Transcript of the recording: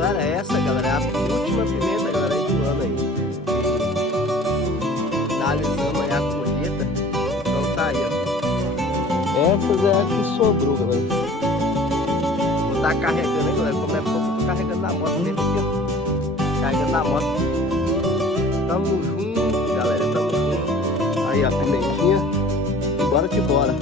galera é essa, galera. É a última pimenta, galera, aí do ano aí. Finalizamos aí a colheita. Então tá aí, ó. Essas é a que sobrou, galera. Vou estar carregando aí, galera. Como é pouco, eu tô carregando na moto mesmo aqui, ó. Carregando na moto. Tamo junto, galera. Tamo junto. Aí a pimentinha. E bora que bora.